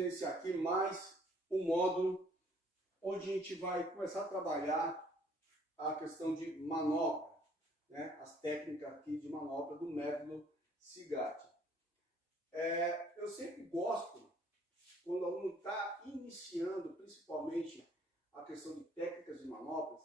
iniciar aqui mais um módulo onde a gente vai começar a trabalhar a questão de manobra, né? As técnicas aqui de manobra do método Cigati. Eu sempre gosto, quando o aluno está iniciando, principalmente a questão de técnicas de manobras,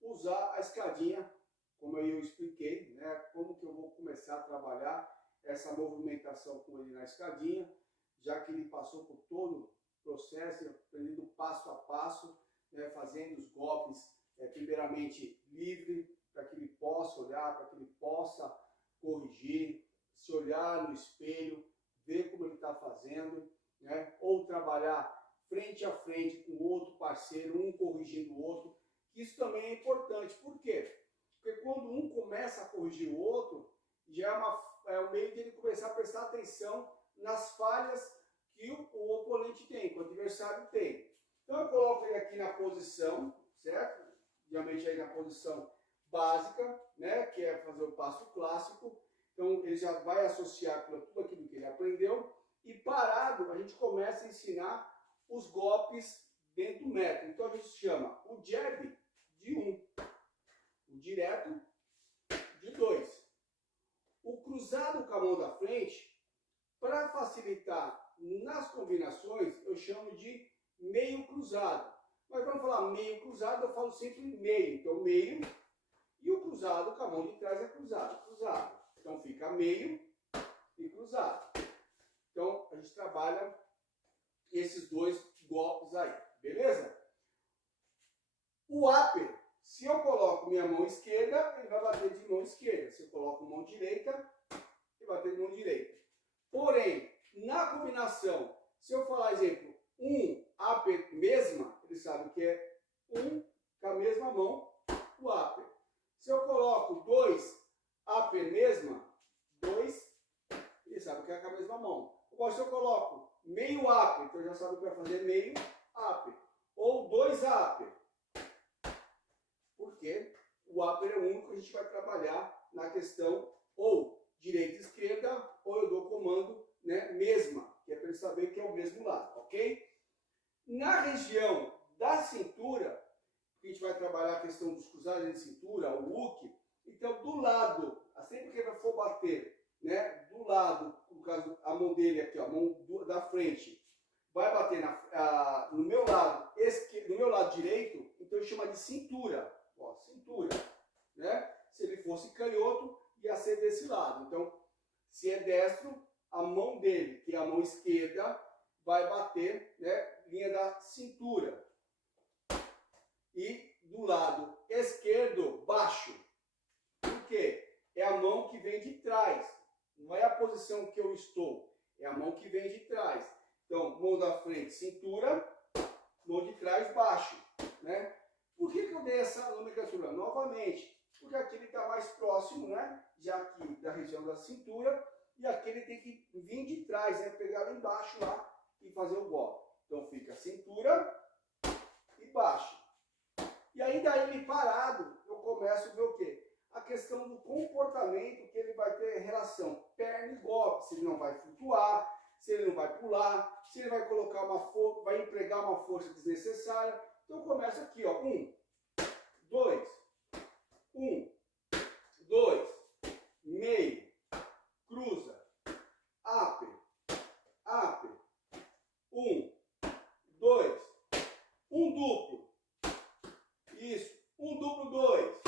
usar a escadinha, como eu expliquei, né? Como que eu vou começar a trabalhar essa movimentação com ele na escadinha, já que ele passou por todo o processo, aprendendo passo a passo, né? Fazendo os golpes, primeiramente livre, para que ele possa olhar, para que ele possa corrigir, se olhar no espelho, ver como ele está fazendo, né? Ou trabalhar frente a frente com outro parceiro, um corrigindo o outro. Isso também é importante. Por quê? Porque quando um começa a corrigir o outro, já é o meio de ele começar a prestar atenção nas falhas que o oponente tem, que o adversário tem. Então eu coloco ele aqui na posição, certo? Geralmente aí na posição básica, né? Que é fazer o passo clássico. Então ele já vai associar tudo aquilo que ele aprendeu. E parado, a gente começa a ensinar os golpes dentro do método. Então a gente chama o jab de 1, o direto de 2. O cruzado com a mão da frente, para facilitar nas combinações, eu chamo de meio cruzado. Mas quando falar meio cruzado, eu falo sempre meio. Então meio e o cruzado com a mão de trás é cruzado, cruzado. Então fica meio e cruzado. Então a gente trabalha esses dois golpes aí, beleza? O upper, se eu coloco minha mão esquerda, ele vai bater de mão esquerda. Se eu coloco mão direita, ele vai bater de mão direita. Porém, na combinação, se eu falar, exemplo, um upper mesma, ele sabe que é um com a mesma mão, o upper. Se eu coloco dois upper mesma, dois, ele sabe que é com a mesma mão. Agora, se eu coloco meio upper, então já sabe o que vai fazer meio upper. Ou dois upper. Porque o upper é o único que a gente vai trabalhar na questão ou direita e esquerda, ou eu dou comando, né, mesma, que é para ele saber que é o mesmo lado, ok? Na região da cintura, a gente vai trabalhar a questão dos cruzados de cintura, o hook. Então, do lado, sempre que ele for bater, né, do lado, no caso, a mão dele aqui, ó, a mão da frente, vai bater no meu lado esquerdo, no meu lado direito, então eu chamo de cintura. Ó, cintura, né? Se ele fosse canhoto, ia ser desse lado. Então, se é destro, a mão dele, que é a mão esquerda, vai bater, né, linha da cintura. E do lado esquerdo, baixo. Por quê? É a mão que vem de trás. Não é a posição que eu estou, é a mão que vem de trás. Então, mão da frente, cintura, mão de trás, baixo, né? Por que eu dei essa nomenclatura? Novamente, porque aqui ele está mais próximo, né? Já aqui da região da cintura, e aqui ele tem que vir de trás, né? Pegar lá embaixo lá e fazer o golpe. Então fica cintura e baixo. E aí daí ele parado, eu começo a ver o quê? A questão do comportamento que ele vai ter em relação perna e golpe. Se ele não vai flutuar, se ele não vai pular, se ele vai colocar vai empregar uma força desnecessária. Então começa aqui, ó, 1, 2, 1, 2, meio, cruza, upper, upper, 1, 2, um duplo, isso, um duplo, 2.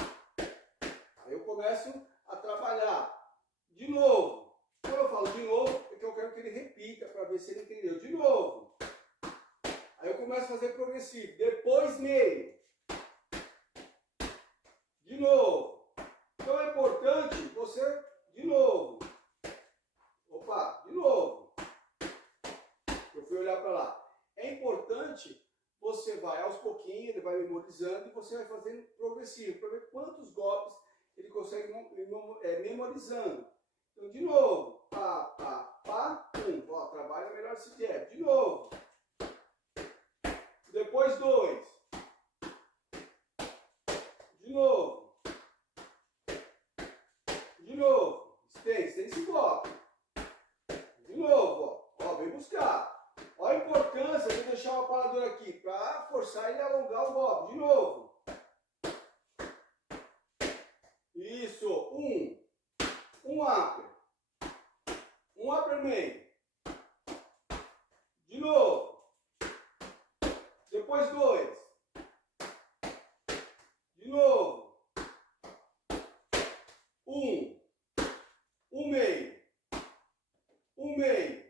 Aí eu começo a trabalhar de novo. Quando eu falo de novo, é que eu quero que ele repita para ver se ele entendeu. De novo. Aí eu começo a fazer progressivo. Depois meio. De novo. Então é importante você, de novo. Opa, de novo. Eu fui olhar para lá. É importante, você vai aos pouquinhos, ele vai memorizando e você vai fazendo progressivo, para ver quantos golpes ele consegue memorizando. Então, de novo. Pá, pá, pá, pum. Ó, trabalha melhor esse jab. De novo. Depois 2. De novo. De novo. Estende esse golpe. De novo, ó. Ó, vem buscar. Olha Olha a importância de deixar o aparador aqui, para forçar ele a alongar o golpe. De novo. Isso. Um upper. Um upper main. De novo. Depois 2. De novo. Um meio. Um meio.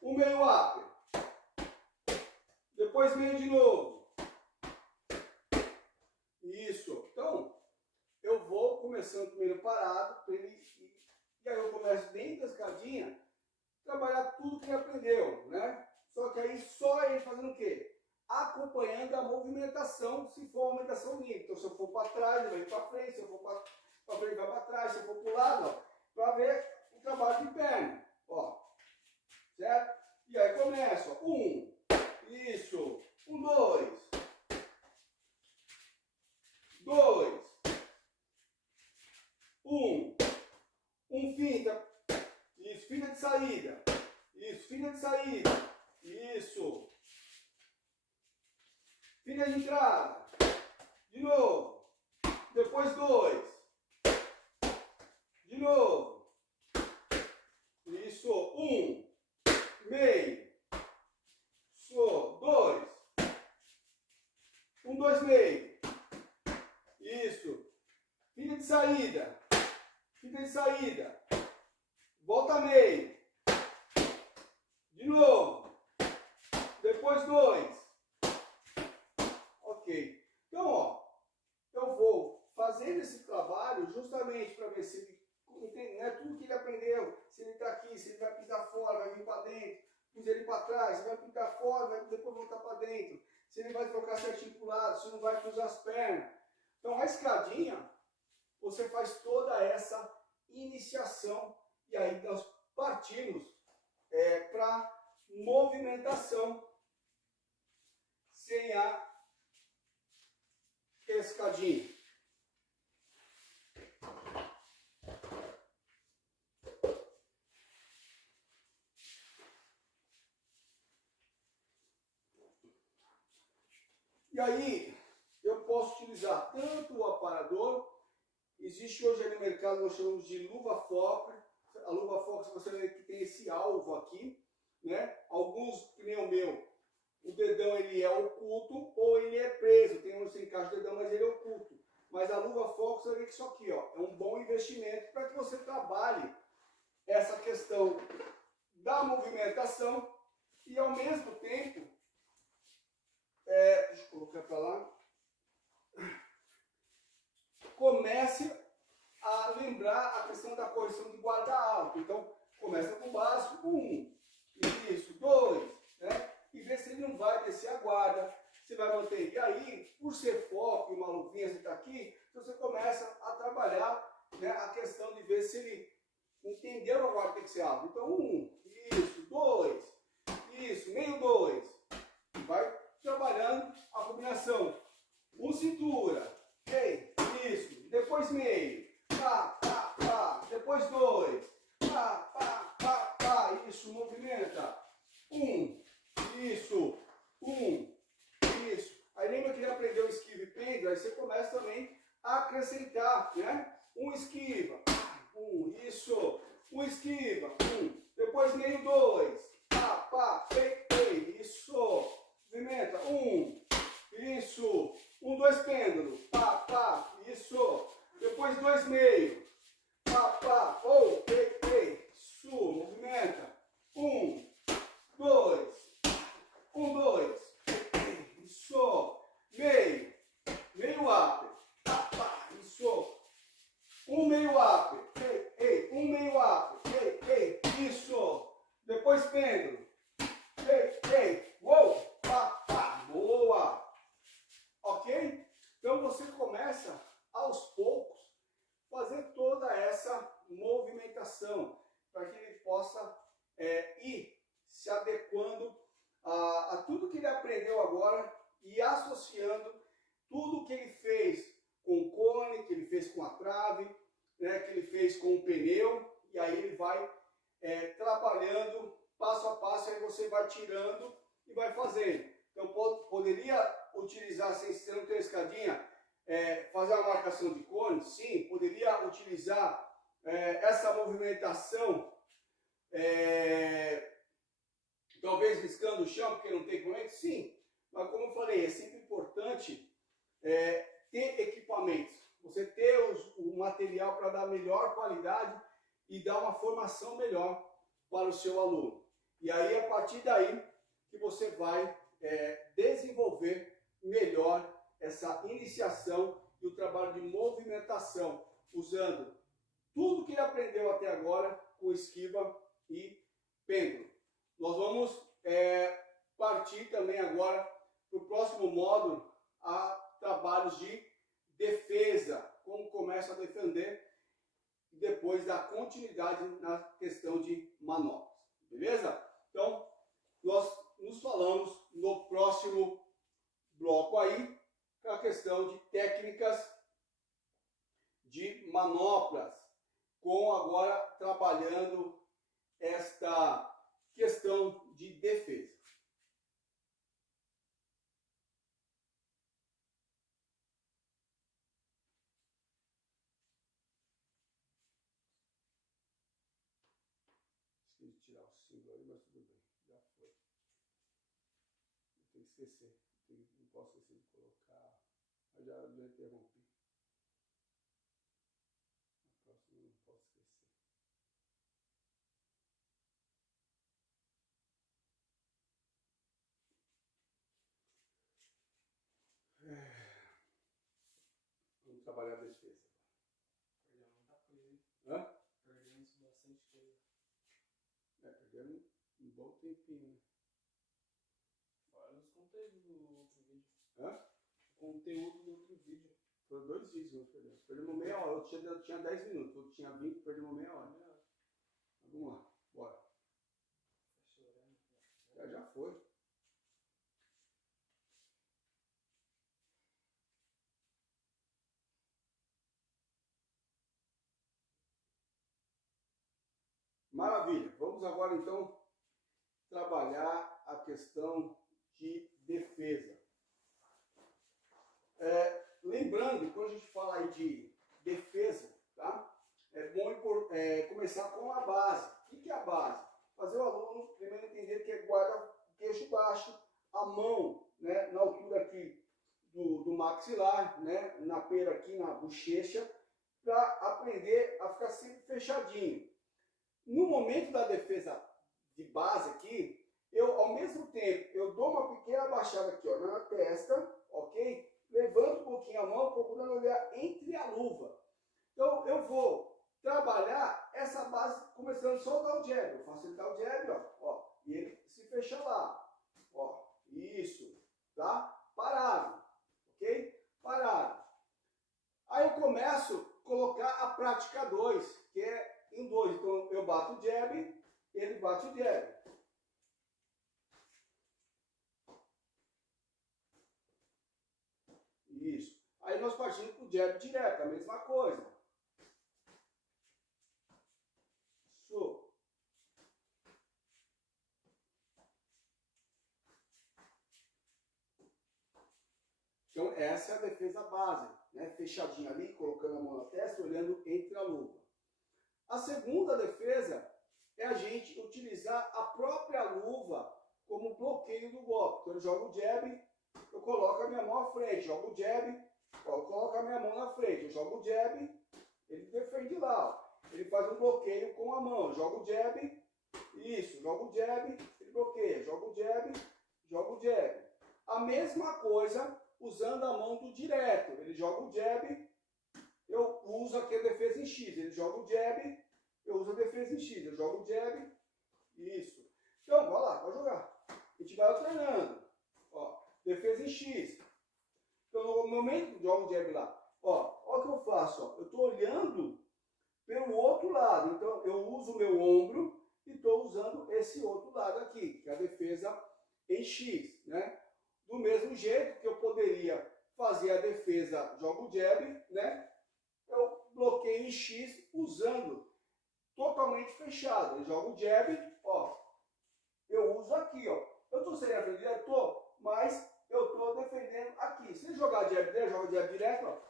Um meio upper. Depois meio de novo. Isso. Então, eu vou começando primeiro parado, para ele, e aí eu começo dentro da escadinha, trabalhar tudo que ele aprendeu, né? Só que aí só ele fazendo o quê? Acompanhando a movimentação, se for uma movimentação livre. Então, se eu for para trás, ele vai para frente, se eu for para frente, vai para trás, se eu for para o lado, para ver o trabalho de perna, ó. Certo? E aí começa, ó. Isso. 2. 2. Finta. Isso, finta de saída. Isso, finta de saída. Isso. Finta de entrada. De novo. Depois 2. De novo. Isso. Meio. Isso. 2. 2 meio. Isso. Finta de saída. Finta de saída. Volta meio. De novo. Depois 2. Ok. Então, ó, eu vou fazendo esse trabalho justamente para ver se ele entende, né, tudo que ele aprendeu. Se ele está aqui, se ele vai pintar fora, vai vir para dentro. Pus ele para trás, se vai pintar fora, vai depois voltar para dentro. Se ele vai trocar certinho para o lado, se não vai cruzar as pernas. Então, a escadinha, você faz toda essa iniciação e aí nós partimos para movimentação sem a escadinha. E aí eu posso utilizar tanto o aparador. Existe hoje no mercado, nós chamamos de luva Fokker. A luva Fokker, você vê que tem esse alvo aqui, né? Alguns, que nem o meu, o dedão ele é oculto ou ele é preso. Tem onde você encaixa o dedão, mas ele é oculto. Mas a luva Fokker, você vê que isso aqui, ó, é um bom investimento para que você trabalhe essa questão da movimentação e ao mesmo tempo, deixa eu colocar para lá, comece a lembrar a questão da correção de guarda alto. Então, começa com o básico, isso, 2, né? E vê se ele não vai descer a guarda, você vai manter. E aí, por ser foco e uma luvinha, você está aqui, então você começa a trabalhar, né, a questão de ver se ele entendeu a guarda que tem que ser alta. Então, isso, 2, isso, meio 2. Vai trabalhando a combinação. Cintura, ok? Isso. Depois meio. Pá, pá, pá. Depois 2. Pá, pá, pá, pá. Isso, movimenta. Isso. Isso. Aí lembra que ele aprendeu esquiva e pêndulo? Aí você começa também a acrescentar, né? Esquiva. Isso. Esquiva. Depois meio 2. Pá, pá, pei. Isso. Movimenta. Isso. 2 pêndulo. Pá, pá. Isso. Depois 2 meio. Pá, pá. Pei. Isso. Movimenta. 2. 2. Isso. Meio. Meio upper. Pá, pá. Isso. Meio upper. Meio upper. Isso. Depois pêndulo. Uou. Pá, pá. Boa. Ok? Então você começa aos poucos fazer toda essa movimentação para que ele possa ir se adequando a tudo que ele aprendeu agora e associando tudo que ele fez com o cone, que ele fez com a trave, né, que ele fez com o pneu, e aí ele vai trabalhando passo a passo, aí você vai tirando e vai fazendo. Então, poderia utilizar, sem você não ter escadinha, fazer uma marcação de cone? Sim. Poderia utilizar essa movimentação, talvez riscando o chão, porque não tem equipamento? Sim. Mas como eu falei, é sempre importante ter equipamentos. Você ter o material para dar melhor qualidade e dar uma formação melhor para o seu aluno. E aí, a partir daí, que você vai desenvolver melhor essa iniciação e o trabalho de movimentação, usando tudo que ele aprendeu até agora com esquiva e pêndulo. Nós vamos partir também agora para o próximo módulo, a trabalhos de defesa, como começa a defender, e depois dar continuidade na questão de manobras. Beleza? Então, nós nos falamos no próximo bloco aí, com a questão de técnicas de manoplas, com agora trabalhando esta questão de defesa. Esqueci de tirar o símbolo ali, mas tudo bem, já foi. Tem que esquecer, não posso esquecer de colocar, eu já interrompi. A próxima eu não posso esquecer. Vamos trabalhar a defesa. Perdemos muita coisa, hein? Hã? Perdemos bastante coisa. Perdemos um bom tempinho, né? Fora os conteúdos do outro vídeo. Hã? O conteúdo do outro vídeo. Foram 2 vídeos que nós perdemos. Perdemos meia hora, eu tinha 10 minutos, outro tinha 20, perdemos meia hora. Mas vamos lá, bora. Tá chorando. Já foi. Maravilha. Vamos agora então trabalhar a questão de defesa. Lembrando, quando a gente fala aí de defesa, tá? É bom começar com a base. O que é a base? Fazer o aluno primeiro entender que é guarda o queixo baixo, a mão, né, na altura aqui do maxilar, né, na pera aqui na bochecha, para aprender a ficar sempre fechadinho. No momento da defesa de base aqui, eu ao mesmo tempo, eu dou uma pequena baixada aqui, ó, na testa, ok? Levanto um pouquinho a mão, procurando olhar entre a luva. Então, eu vou trabalhar essa base começando só a dar o jab. Eu faço ele dar o jab, ó, e ele se fecha lá. Ó, isso, tá? Parado, ok? Parado. Aí eu começo a colocar a prática 2, que é em 2. Então, eu bato o jab, ele bate o jab. Isso. Aí nós partimos para o jab direto, a mesma coisa. Isso. Então essa é a defesa base, né? Fechadinho ali, colocando a mão na testa, olhando entre a luva. A segunda defesa é a gente utilizar a própria luva como bloqueio do golpe. Então eu jogo o jab, eu coloco a minha mão à frente, jogo o jab, eu coloco a minha mão na frente, eu jogo o jab, ele defende lá, ó. Ele faz um bloqueio com a mão, eu jogo o jab, isso, jogo o jab, ele bloqueia, jogo o jab, jogo o jab. A mesma coisa usando a mão do direto, ele joga o jab, eu uso aqui a defesa em X, ele joga o jab, eu uso a defesa em X, eu jogo o jab, isso. Então, vai lá, vai jogar. A gente vai alternando, ó, defesa em X. Então, no momento que eu jogo o jab lá, ó o que eu faço, ó, eu estou olhando pelo outro lado, então eu uso o meu ombro e estou usando esse outro lado aqui, que é a defesa em X, né? Do mesmo jeito que eu poderia fazer a defesa, jogo o jab, né? Eu bloqueio em X usando totalmente fechado. Eu jogo o jab, ó, aqui, ó. Eu estou sem a frente direto, mas eu estou defendendo aqui. Se ele jogar jab direto, joga jab direto,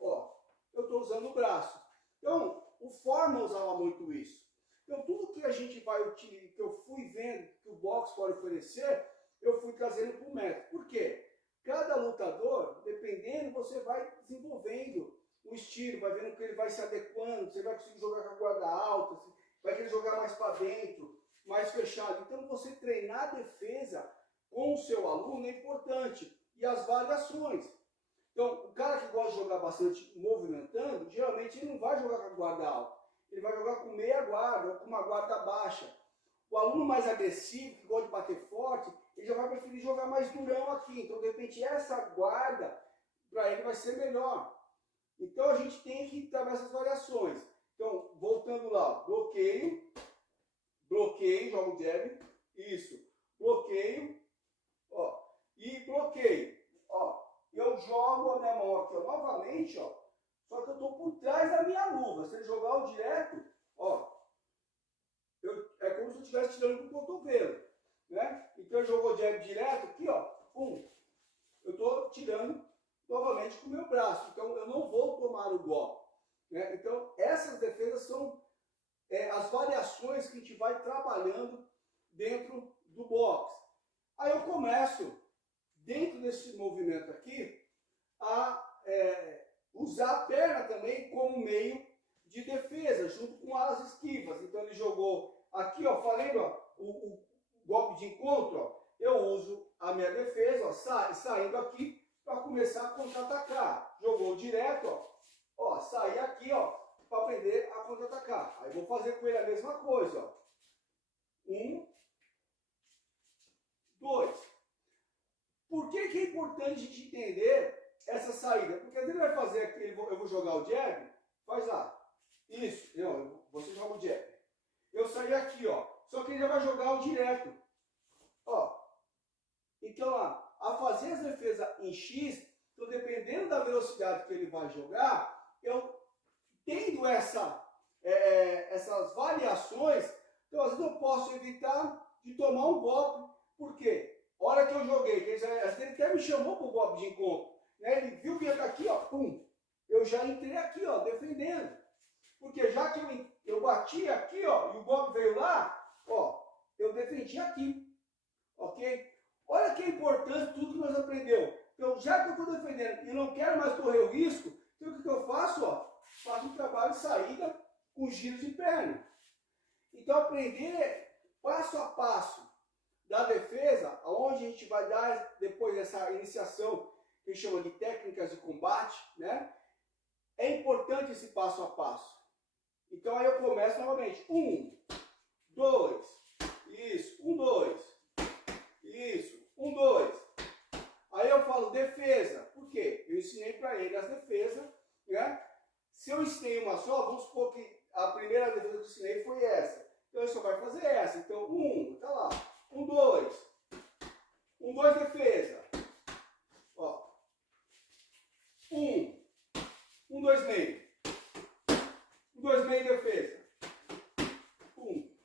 ó, eu estou usando o braço. Então, o Foreman usava muito isso. Então, tudo que a gente vai utilizar, que eu fui vendo que o boxe pode oferecer, eu fui trazendo para o método. Por quê? Cada lutador, dependendo, você vai desenvolvendo o estilo, vai vendo que ele vai se adequando, você vai conseguir jogar com a guarda alta, vai querer jogar mais para dentro, mais fechado. Então, você treinar a defesa com o seu aluno é importante. E as variações. Então, o cara que gosta de jogar bastante movimentando, geralmente ele não vai jogar com a guarda alta. Ele vai jogar com meia guarda ou com uma guarda baixa. O aluno mais agressivo, que gosta de bater forte, ele já vai preferir jogar mais durão aqui. Então, de repente, essa guarda, para ele vai ser melhor. Então, a gente tem que trabalhar essas variações. Então, voltando lá, bloqueio, jogo jab, isso, bloqueio, ó, e bloqueio, ó. Eu jogo a minha mão aqui, ó, novamente, ó, só que eu estou por trás da minha luva. Se ele jogar o direto, ó, é como se eu estivesse tirando com o cotovelo, né? Então ele jogou jab direto aqui, ó, pum, eu estou tirando novamente com o meu braço. Então eu não vou tomar o golpe, né? Então essas defesas são as variações que a gente vai trabalhando dentro do boxe. Aí eu começo, dentro desse movimento aqui, a usar a perna também como meio de defesa, junto com as esquivas. Então ele jogou aqui, ó, falei, ó, o golpe de encontro, ó, eu uso a minha defesa, ó, saindo aqui para começar a contra-atacar. Jogou direto, ó, saí aqui, ó, para aprender a contra-atacar. Aí vou fazer com ele a mesma coisa, ó. 1, 2. Por que é importante a gente entender essa saída? Porque às vezes ele vai fazer aqui, eu vou jogar o jab, faz lá. Isso, não, você joga o jab. Eu saí aqui, ó. Só que ele já vai jogar o direto. Ó. Então, ó, a fazer as defesas em X, então dependendo da velocidade que ele vai jogar, eu tendo essas variações, então às vezes eu posso evitar de tomar um golpe. Por quê? A hora que eu joguei, ele até me chamou para o golpe de encontro, né? Ele viu que ia estar aqui, ó, pum. Eu já entrei aqui, ó, defendendo. Porque já que eu bati aqui, ó, e o golpe veio lá, ó, eu defendi aqui. Ok? Olha que é importante tudo que nós aprendemos. Então, já que eu estou defendendo e não quero mais correr o risco, então o que eu faço? Ó, faço um trabalho de saída com giros de perna. Então, aprender passo a passo da defesa, aonde a gente vai dar depois dessa iniciação que a gente chama de técnicas de combate, né? É importante esse passo a passo. Então aí eu começo novamente. 1, 2, isso, 1, 2, isso, 1, 2. Aí eu falo defesa. Por quê? Eu ensinei para ele as defesas, né? Se eu ensinei uma só, vamos supor que a primeira defesa que eu ensinei foi essa. Então ele só vai fazer essa. Então 1, tá lá. 1, 2. 1, 2, defesa. Ó. 1. 1, 2, meio. 1, 2, meio, defesa. 1.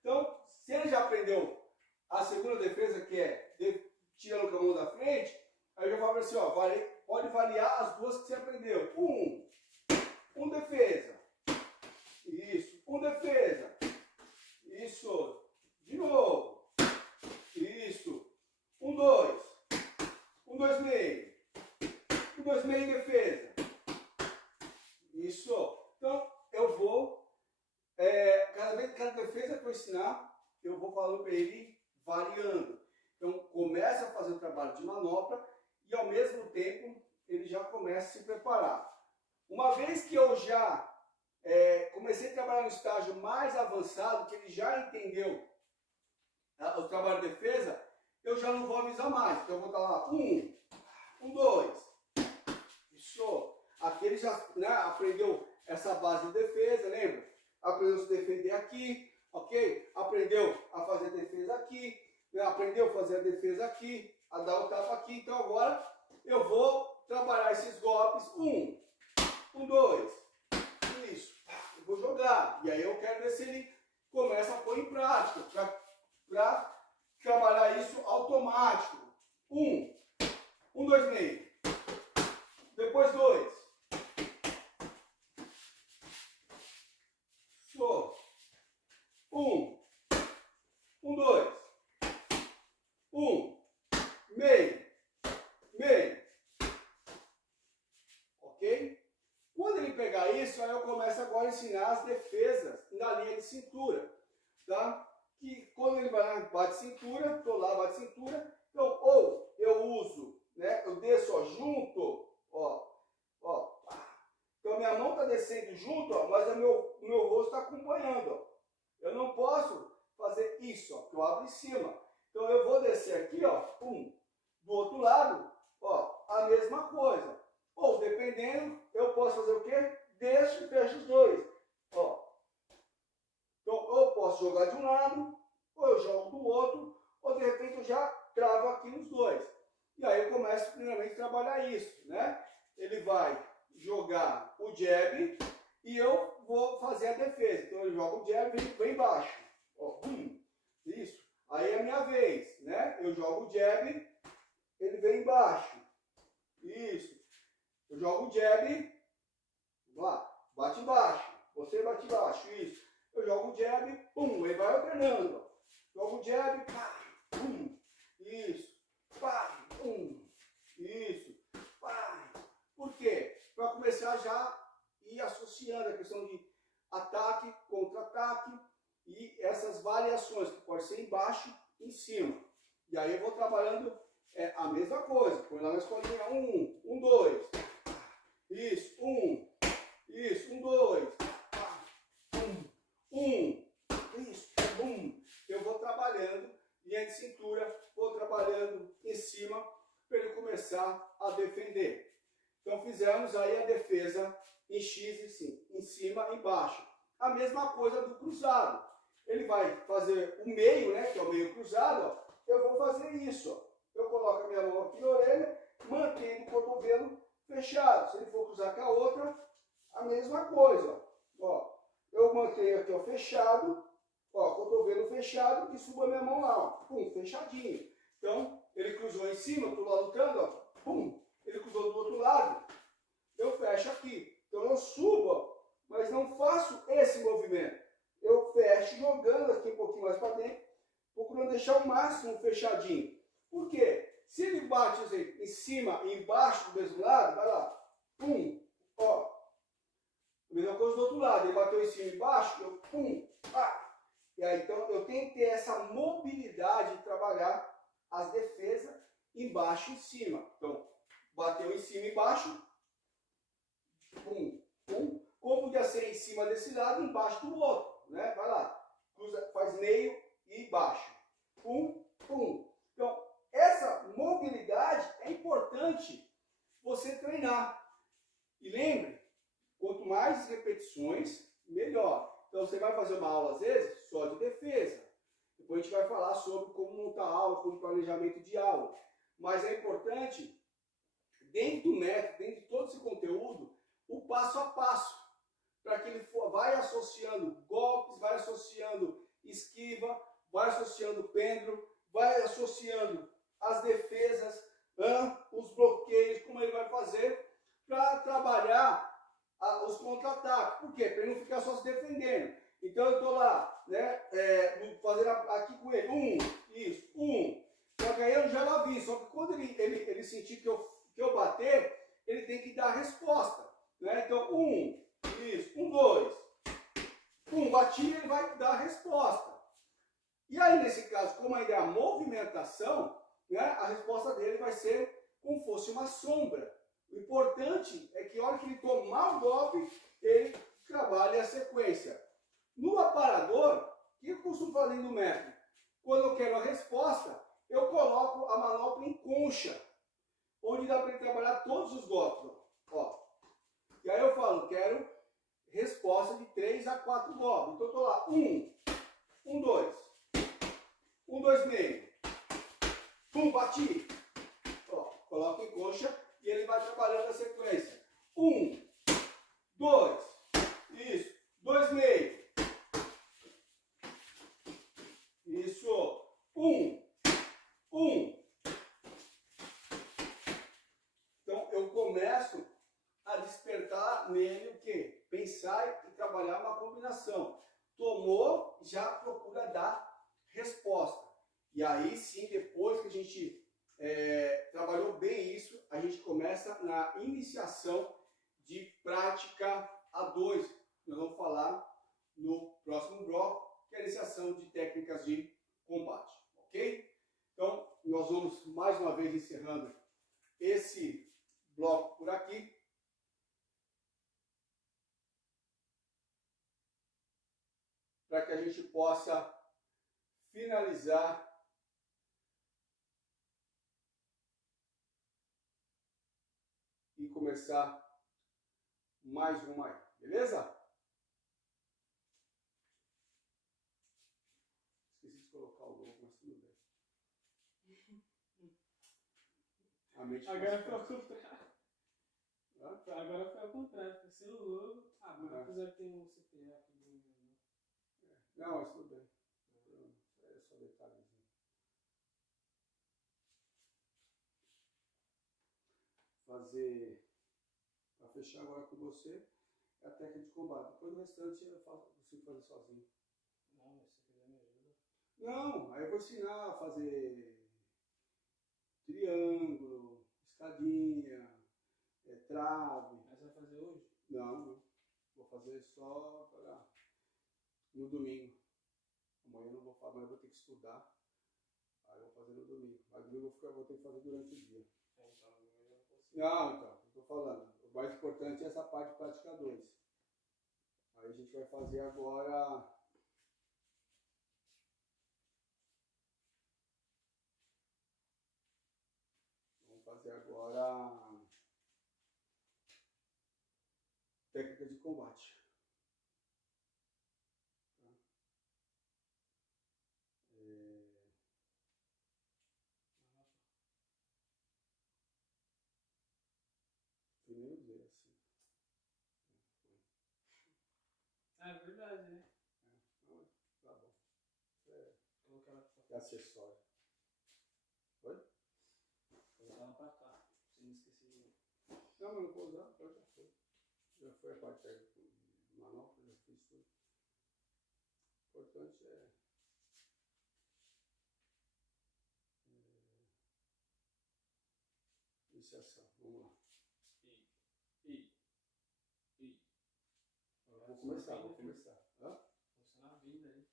Então, se ele já aprendeu a segunda defesa, que é tirando com a mão da frente, aí eu já falo assim, ó, pode variar as duas que você aprendeu. 1 defesa. Isso. 1 defesa. Isso. De novo. Isso. 1, 2. 1, 2, meio. 1, 2, meio, defesa. Isso. Então, eu vou, cada defesa que eu ensinar, eu vou falando para ele variando. Então, começa a fazer o trabalho de manopla e, ao mesmo tempo, ele já começa a se preparar. Uma vez que eu já comecei a trabalhar no estágio mais avançado, que ele já entendeu o trabalho de defesa, eu já não vou avisar mais. Então eu vou estar lá, 1, 2, isso. Aqui ele já, né, aprendeu essa base de defesa, lembra? Aprendeu a se defender aqui, ok? Aprendeu a fazer defesa aqui, né? Aprendeu a fazer a defesa aqui, a dar o tapa aqui. Então agora eu vou trabalhar esses golpes, 1, 2, isso. Eu vou jogar, e aí eu quero ver se ele começa a pôr em prática, para automático. 1, 1, 2 meio. Depois 2. Show. 1, 1, 2. 1, meio, meio. Ok? Quando ele pegar isso, aí eu começo agora a ensinar as defesas na linha de cintura. Tá? Que quando ele vai lá, bate cintura, estou lá, bate cintura. Então, ou eu uso, né? Eu desço ó, junto, ó. Então minha mão está descendo junto, ó, mas o meu rosto está acompanhando. Ó. Eu não posso fazer isso, ó, que eu abro em cima. Então eu vou descer aqui, ó, pum. Do outro lado, ó, a mesma coisa. Ou dependendo, eu posso fazer o quê? Desço e fecho os dois. Ó. Então eu posso jogar de um lado, ou eu jogo do outro, ou de repente eu já travo aqui nos dois. E aí eu começo primeiramente a trabalhar isso, né? Ele vai jogar o jab e eu vou fazer a defesa. Então eu jogo o jab e vem embaixo. Ó, isso. Aí é a minha vez, né? Eu jogo o jab, ele vem embaixo. Isso. Eu jogo o jab, vamos lá, bate embaixo. Você bate embaixo, isso. Eu jogo o jab, pum, ele vai alternando. Jogo o jab, pá, pum, isso. Pá, pum, isso. Pá. Por quê? Para começar já a ir associando a questão de ataque, contra-ataque e essas variações, que pode ser embaixo e em cima. E aí eu vou trabalhando a mesma coisa. Põe lá na escolinha 1, 1, 2. Isso, 1. Isso, 1, 2. 1. Isso, 1. Eu vou trabalhando linha de cintura, vou trabalhando em cima para ele começar a defender. Então fizemos aí a defesa em X, em cima, embaixo. A mesma coisa do cruzado. Ele vai fazer o meio, né, que é o meio cruzado, ó. Eu vou fazer isso, ó. Eu coloco a minha mão aqui na orelha, mantendo o cotovelo fechado. Se ele for cruzar com a outra, a mesma coisa, ó. Eu mantenho aqui, ó, fechado, ó, cotovelo fechado e subo a minha mão lá, ó. Pum, fechadinho. Então, ele cruzou em cima, eu tô lá lutando, ó. Pum, ele cruzou do outro lado, eu fecho aqui. Então eu subo, ó, mas não faço esse movimento. Eu fecho jogando aqui um pouquinho mais para dentro, procurando deixar o máximo fechadinho. Por quê? Se ele bate assim, em cima e embaixo do mesmo lado, vai lá, pum, ó. A mesma coisa do outro lado, ele bateu em cima e embaixo, eu pum, pá. E aí então eu tenho que ter essa mobilidade de trabalhar as defesas embaixo e em cima. Então, bateu em cima e embaixo, pum, pum. Como podia ser em cima desse lado e embaixo do outro, né? Vai lá, cruza, faz meio e baixo. Pum, pum. Então, essa mobilidade é importante você treinar. E lembre, quanto mais repetições, melhor. Então, você vai fazer uma aula, às vezes, só de defesa. Depois a gente vai falar sobre como montar aula, como planejamento de aula. Mas é importante, dentro do método, dentro de todo esse conteúdo, o passo a passo. Para que ele vai associando golpes, vai associando esquiva, vai associando pêndulo, vai associando as defesas, os bloqueios, como ele vai fazer para trabalhar os contra-ataques. Por quê? Para ele não ficar só se defendendo. Então eu estou lá, né, fazendo aqui com ele, isso, Só que aí eu já lá vi, só que quando ele sentir que eu bater, ele tem que dar a resposta. Né? Então, isso, 1, 2. Bati, ele vai dar a resposta. E aí, nesse caso, como ainda é a movimentação, né, a resposta dele vai ser como fosse uma sombra. O importante é que, a hora que ele tomar o golpe, ele trabalhe a sequência. No aparador, o que eu costumo fazer no método? Quando eu quero a resposta, eu coloco a manopla em concha, onde dá para ele trabalhar todos os golpes. Ó. E aí eu falo, quero resposta de 3 a 4 golpes. Então eu estou lá, 1, 2, 1, 2 meio, pum, bati. Ó, coloco em concha e ele vai trabalhando a sequência. 1, 2, isso, 2 meio. Isso, 1, E aí sim, depois que a gente trabalhou bem isso, a gente começa na iniciação de prática A2. Nós vamos falar no próximo bloco, que é a iniciação de técnicas de combate, ok? Então, nós vamos mais uma vez encerrando esse bloco por aqui. Para que a gente possa finalizar e começar mais uma aí, beleza? Esqueci de colocar o logo, mas tudo bem. Agora foi ao contrário. Agora foi ao contrário, foi sem o logo. Agora apesar que tem um CTA aqui do meu. Não, mas tudo bem. É só detalhezinho. Fazer, para fechar agora com você, é a técnica de combate. Depois o restante eu consigo fazer sozinho. Não, mas se quiser me ajuda. Não, aí eu vou ensinar a fazer triângulo, escadinha, trave. Mas você vai fazer hoje? Não. Vou fazer só no domingo. Amanhã eu não vou fazer, mas eu vou ter que estudar. Aí eu vou fazer no domingo. Mas domingo eu vou ter que fazer durante o dia. Então, eu já não consigo. Não, então, eu estou falando. O mais importante é essa parte de prática 2. Aí a gente vai fazer agora. Vamos fazer agora técnica de combate. Tá? Eu nem usei assim. É verdade, né? Não, tá bom. Colocar ela pra É acessório. Oi? colocar ela pra cá. Você não esquecer de mim. Não, mas não vou usar, já foi. Já foi a parte de manopla, já fiz tudo. O importante é iniciação. Vamos lá. Vou começar. Hã? Você na vida aí.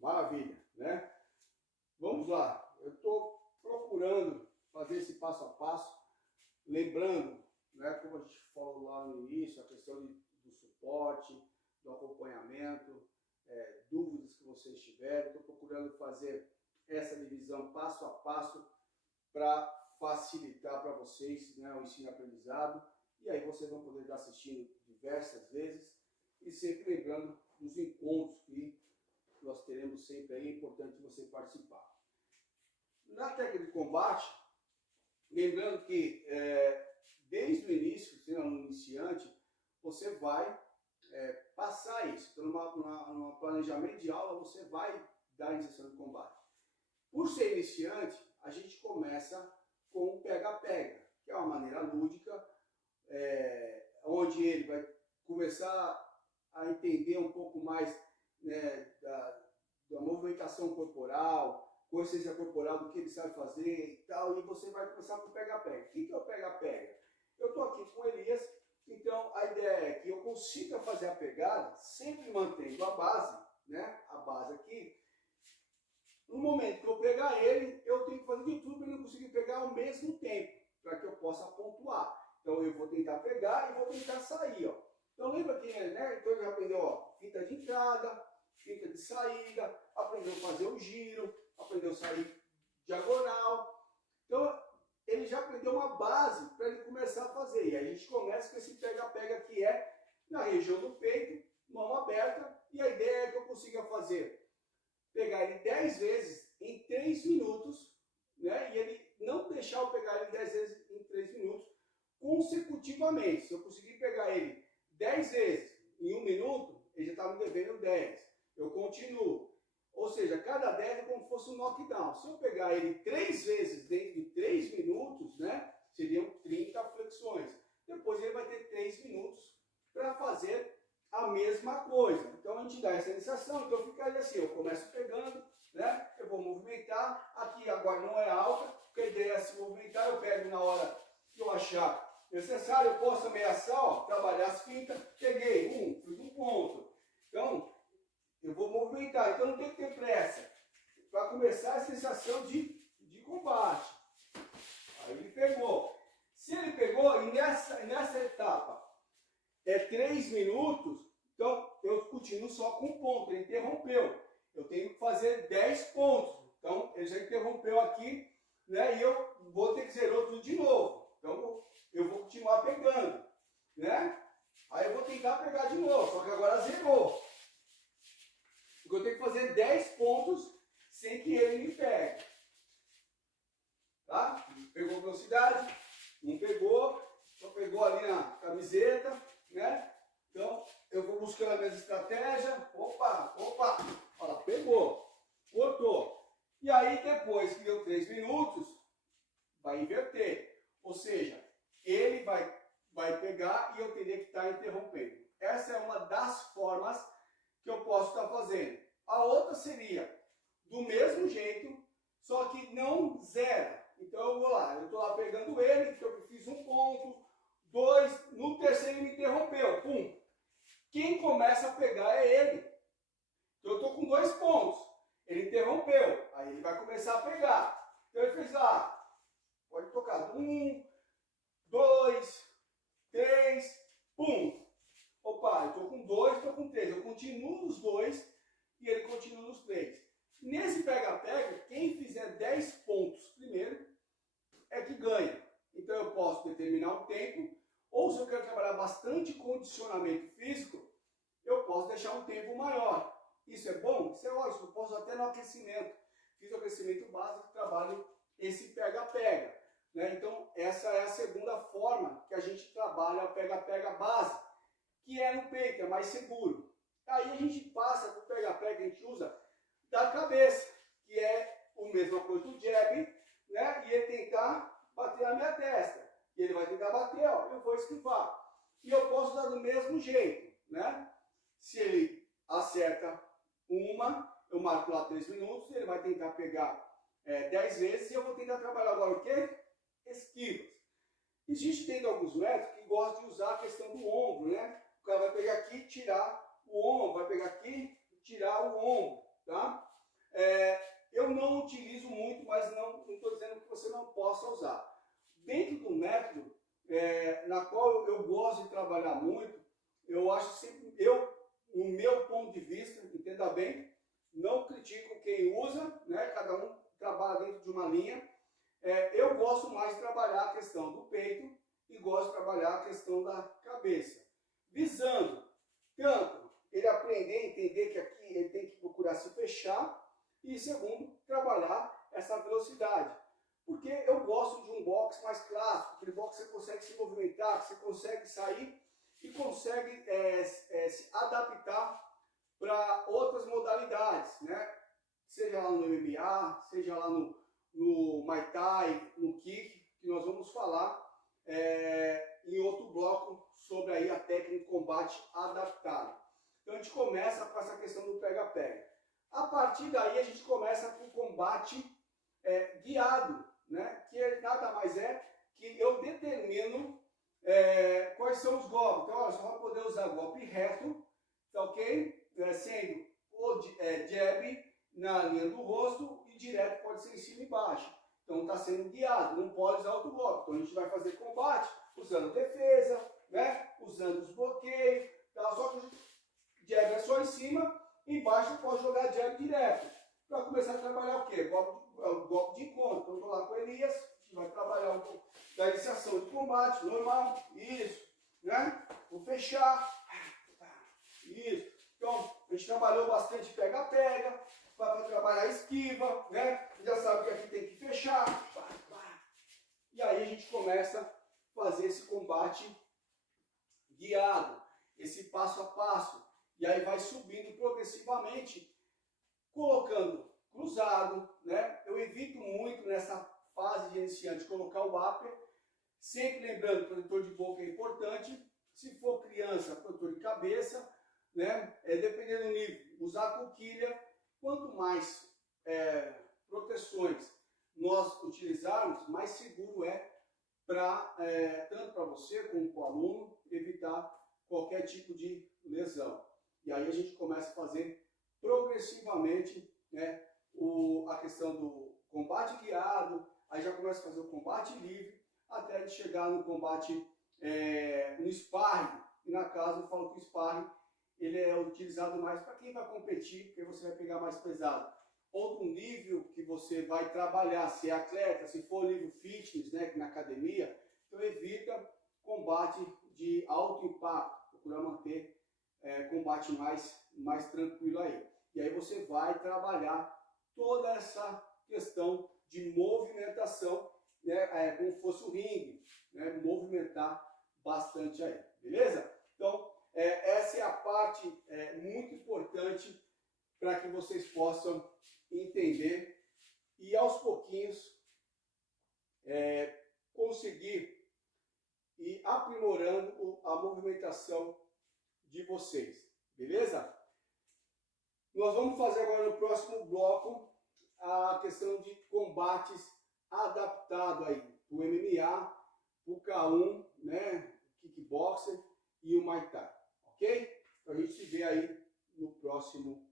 Maravilha, né? Vamos lá. Eu estou procurando fazer esse passo a passo, lembrando, né, como a gente falou lá no início, a questão do suporte, do acompanhamento, dúvidas que vocês tiverem. Estou procurando fazer essa divisão passo a passo para facilitar para vocês, né, o ensino-aprendizado. E aí vocês vão poder estar assistindo diversas vezes e sempre lembrando dos encontros que nós teremos sempre aí, é importante você participar. Na técnica de combate, lembrando que desde o início, sendo um iniciante, você vai passar isso. Então, no planejamento de aula, você vai dar a iniciação de combate. Por ser iniciante, a gente começa com o pega-pega, que é uma maneira lúdica, onde ele vai começar a entender um pouco mais, né, da movimentação corporal, consciência corporal, do que ele sabe fazer e tal, e você vai começar com o pega-pega. O que é o pega-pega? Eu estou aqui com o Elias, então a ideia é que eu consiga fazer a pegada sempre mantendo a base, né, a base aqui. No momento que eu pegar ele, eu tenho que fazer de tudo para ele não conseguir pegar ao mesmo tempo, para que eu possa pontuar. Então eu vou tentar pegar e vou tentar sair, ó. Então lembra que, né, então ele já aprendeu, ó, fita de entrada, fita de saída, aprendeu a fazer o giro, aprendeu a sair diagonal. Então ele já aprendeu uma base para ele começar a fazer. E aí a gente começa com esse pega-pega que é na região do peito, mão aberta, e a ideia é que eu consiga pegar ele 10 vezes em 3 minutos, né? E ele não deixar eu pegar ele 10 vezes em 3 minutos consecutivamente. Se eu conseguir pegar ele 10 vezes em 1 minuto, ele já está me devendo 10. Eu continuo. Ou seja, cada 10 é como se fosse um knockdown. Se eu pegar ele 3 vezes dentro de 3 minutos, né, seriam 30 flexões. Depois ele vai ter para fazer a mesma coisa. Então a gente dá essa iniciação, então ficaria assim, eu começo pegando, né? Eu vou movimentar, aqui agora não é alta, porque a ideia é se movimentar, eu pego na hora que eu achar necessário, eu posso ameaçar, ó, trabalhar as fintas, peguei, fiz um ponto. Então, eu vou movimentar, então não tem que ter pressa. Para começar essa sensação de combate. Aí ele pegou. Se ele pegou, e nessa etapa é 3 minutos, então eu continuo só com um ponto, ele interrompeu. Eu tenho que fazer 10 pontos. Então ele já interrompeu aqui, né? E eu vou ter que zerar tudo de novo. Então eu vou continuar pegando, né? Aí eu vou tentar pegar de novo, só que agora zerou. Porque eu tenho que fazer 10 pontos sem que ele me pegue. Tá? Pegou velocidade, não pegou, só pegou ali na camiseta, né? Então, eu vou buscando a minha estratégia. Opa, olha lá, pegou, cortou. E aí, depois que deu 3 minutos, vai inverter. Ou seja, ele vai pegar e eu teria que estar interrompendo. Essa é uma das formas que eu posso estar fazendo. A outra seria do mesmo jeito, só que não zera. Então eu vou lá, eu estou lá pegando ele, então eu fiz um ponto, 2, no terceiro ele me interrompeu, pum. Quem começa a pegar é ele. Então eu estou com 2 pontos, ele interrompeu, aí ele vai começar a pegar. Então ele fez lá, pode tocar, 1, 2, 3, pum. Opa, eu estou com 2, estou com 3, eu continuo nos 2 e ele continua nos 3. Nesse pega-pega, quem fizer 10 pontos primeiro é que ganha. Então eu posso determinar o tempo, ou se eu quero trabalhar bastante condicionamento físico, eu posso deixar um tempo maior. Isso é bom? Isso é ótimo. Eu posso até no aquecimento. Fiz o aquecimento básico, trabalho esse pega-pega, né? Então essa é a segunda forma que a gente trabalha o pega-pega base, que é no peito, é mais seguro. Aí a gente passa para o pega-pega que a gente usa da cabeça, que é o mesmo coisa do jab, né? E ele tentar bater na minha testa. E ele vai tentar bater, ó, eu vou esquivar. E eu posso dar do mesmo jeito, né? Se ele acerta uma, eu marco lá 3 minutos, ele vai tentar pegar 10 vezes e eu vou tentar trabalhar agora o quê? Esquivas. Existe dentro de alguns métodos que gostam de usar a questão do ombro, né? O cara vai pegar aqui e tirar o ombro, vai pegar aqui e tirar o ombro, tá? Eu não utilizo muito, mas não estou dizendo que você não possa usar. Dentro do método, na qual eu gosto de trabalhar muito, eu acho sempre, no meu ponto de vista, entenda bem, não critico quem usa, né? Cada um trabalha dentro de uma linha. Eu gosto mais de trabalhar a questão do peito e gosto de trabalhar a questão da cabeça, visando tanto ele aprender a entender que aqui ele tem que procurar se fechar e segundo, trabalhar essa velocidade. Porque eu gosto de um boxe mais clássico, aquele boxe que você consegue se movimentar, que você consegue sair e consegue se adaptar para outras modalidades, né? Seja lá no MMA, seja lá no Muay Thai, no Kick, que nós vamos falar em outro bloco sobre aí a técnica de combate adaptada. Então a gente começa com essa questão do pega-pega. A partir daí a gente começa com o combate guiado, né? Que nada mais é que eu determino quais são os golpes. Então, olha, você vai poder usar golpe reto, tá ok? Sendo o jab na linha do rosto e direto pode ser em cima e baixo. Então está sendo guiado, não pode usar outro golpe. Então a gente vai fazer combate usando defesa, né? Usando os bloqueios, tá? Só que o jab é só em cima, embaixo eu posso jogar jab direto. Para começar a trabalhar o quê? Golpe de encontro. Então eu estou lá com o Elias, a gente vai trabalhar um pouco da iniciação de combate, normal, isso, né? Vou fechar, isso. Então a gente trabalhou bastante pega-pega, para trabalhar a esquiva, né? Já sabe que aqui tem que fechar, e aí a gente começa a fazer esse combate guiado, esse passo a passo, e aí vai subindo progressivamente, colocando cruzado, né? Eu evito muito nessa fase de iniciante colocar o upper, sempre lembrando que o protetor de boca é importante. Se for criança, protetor quilha. Quanto mais proteções nós utilizarmos, mais seguro é tanto para você como para o aluno evitar qualquer tipo de lesão. E aí a gente começa a fazer progressivamente, né, a questão do combate guiado, aí já começa a fazer o combate livre, até a gente chegar no combate no sparring. E na casa eu falo que o sparring ele é utilizado mais para quem vai competir, porque você vai pegar mais pesado. Outro nível que você vai trabalhar, se é atleta, se for nível fitness, né, na academia, então evita combate de alto impacto, procura manter combate mais tranquilo aí. E aí você vai trabalhar toda essa questão de movimentação, né, como se fosse o ringue, né, movimentar bastante aí, beleza? Então, essa é a parte muito importante para que vocês possam entender e aos pouquinhos conseguir ir aprimorando a movimentação de vocês, beleza? Nós vamos fazer agora no próximo bloco a questão de combates adaptado aí, o MMA, o K1, né, kickboxer e o Muay Thai, ok? Então a gente se vê aí no próximo